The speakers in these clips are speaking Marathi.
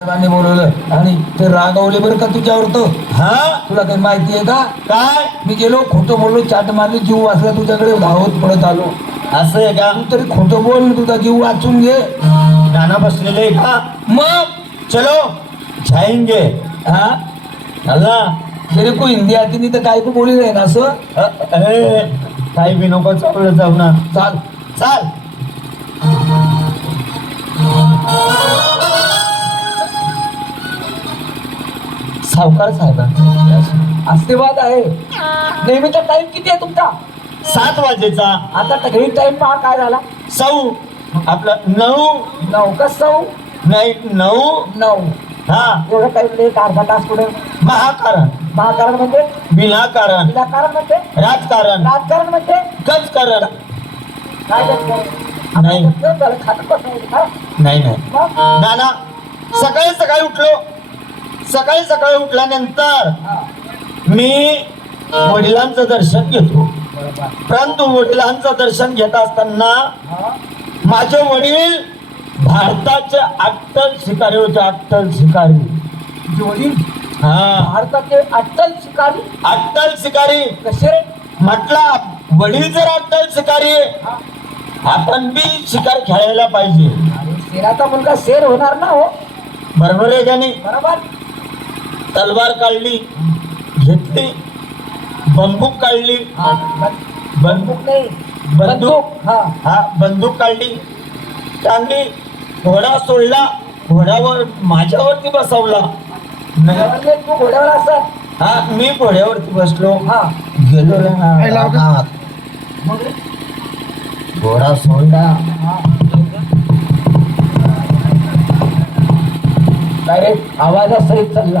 साहेबांनी बोलवलं. आणि ते रागवले बरं का तुझ्यावर तो? हा? तुला काही माहिती आहे का? काय? मी गेलो खोटं बोललो चाट मारली जीव वाचला तुझ्याकडे धावत पडत आलो. असं आहे का? तू तरी खोटं बोल तुझा जीव वाचून घे. गाणा बसलेले आहे का? मग? चलो जाएंगे हा? तेरे को हिंदी आती नाही तर काय को बोली नाही ना असं? अ, अरे काही बी नको चालू जाऊ ना. चाल. चाल. सावकार साहेब आशीर्वाद आहे. नेहमीचा टाइम किती आहे तुमचा? सात वाजेचा. आता घरी टाइम पहा काय झाला. सौ आपलं नऊ. नऊ का सऊ? नाही नऊ. नऊ. हा. एवढं टाइम लेट अर्धा तास पुढे. महाकारण. महाकारण म्हणजे? विनाकारण. विनाकारण म्हणजे? राजकारण. राजकारण म्हणजे? गजकारण. काय? नाही. नाही नाही? नाना सकाळी सकाळी उठलो. सकाळी सकाळी उठल्यानंतर. मी वडिलांचं दर्शन घेतो. परंतु वडिलांचं दर्शन घेत असताना? माझे वडील भारताचे अट्टल शिकारी होते अट्टल शिकारी जोडी हा भारताचे अट्टल शिकारी अट्टल शिकारी कसे म्हटला वडील जर अट्टल शिकारी? आपण बी शिकार खेळायला पाहिजे शेराचा मुलगा शेर होणार ना हो बरोबर आहे का नाही बरोबर तलवार काढली घेतली बंदूक काढली. हा, बंद- बंदूक नाही बंदूक. हा. हा बंदूक काढली. टांगली घोडा सोडला घोड्यावर माझ्यावरती बसवला. नाही. घोड्यावर तू घोड्यावर असत. हा मी घोड्यावरती बसलो. हा. गेलो हा, हा. रे? घोडा सोडला. डायरेक्ट आवाजासहित चालला.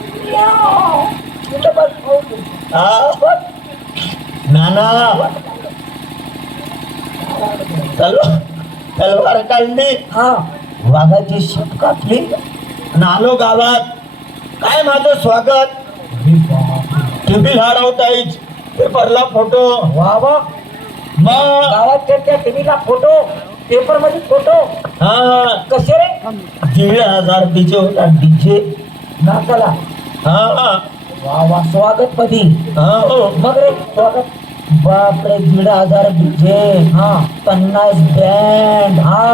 नाना? तलवार तलवार काढली. हा. वाघाची शप कापली आणि आलो गावात. काय माझं स्वागत? टीव्ही लाडवताईच पेपरला फोटो. वा वा. मग गावात चर्चा टीव्हीला फोटो. पेपरमध्ये फोटो. हा. कसे रे? दीड हजार डीजे होता डीजे. नाचाला. हा. वा वा स्वागत मध्ये हा. मग रे स्वागत. बापरे दीड हजार डीजे हा. पन्नास बँड हा.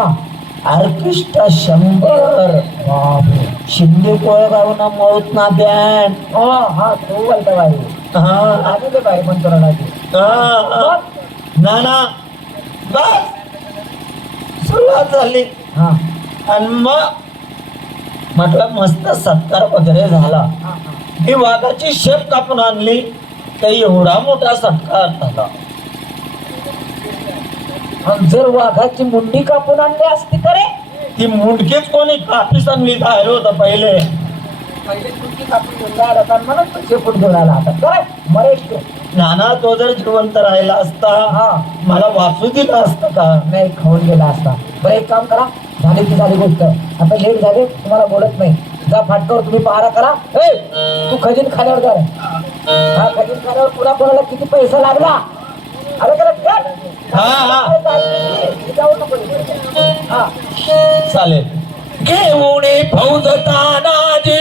ऑर्केस्ट्रा शंभर. बापरे. शिंदे कोळगावना मौतना बँड हा. हा तो बोलता बाई हा. ते बाई पण तुला लागली. हा. नाना बस. सुरुवात झाली. हा. आणि मग म्हटलं मस्त सत्कार वगैरे झाला. मी वाघाची शेप कापून आणली. तर एवढा मोठा सत्कार झाला. जर वाघाची मुंडी कापून आणली असती का रे ती मुंडकीच कोणी कापीस आणली बाहेर होता पहिले. कापून घेऊन घेऊन आला आता. काय तो. नाना तो जर जिवंत राहिला असता हा. मला वाचू दिला असतं का? नाही खाऊन गेला असता. बरं एक काम करा. झाली की झाली गोष्ट. आता लेट झाले तुम्हाला बोलत नाही. जा फाटकावर तुम्ही पहारा करा. ए तू खजीन खाण्यावर जा. हा खजीन खाण्यावर पुन्हा कोणाला किती पैसा लागला? अरे करा. हा, हा. हा. चालेल. घेऊन फौज तानाजी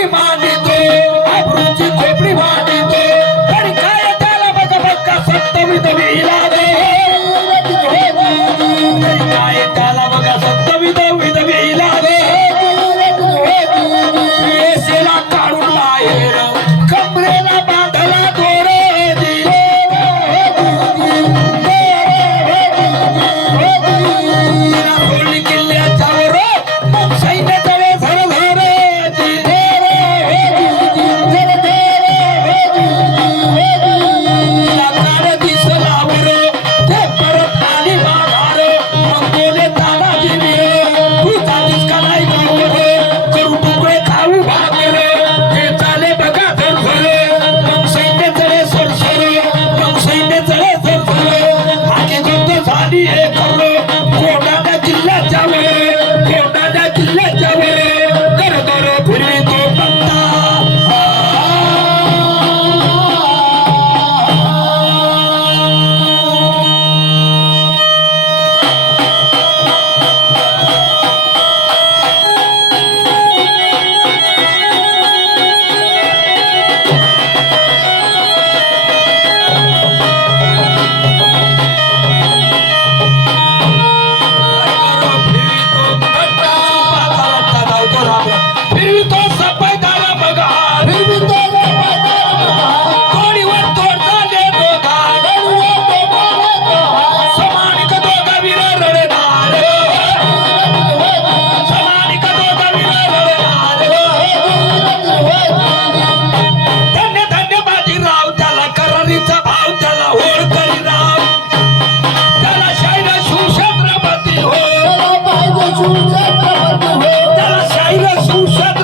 我的妈！ಔಷಧ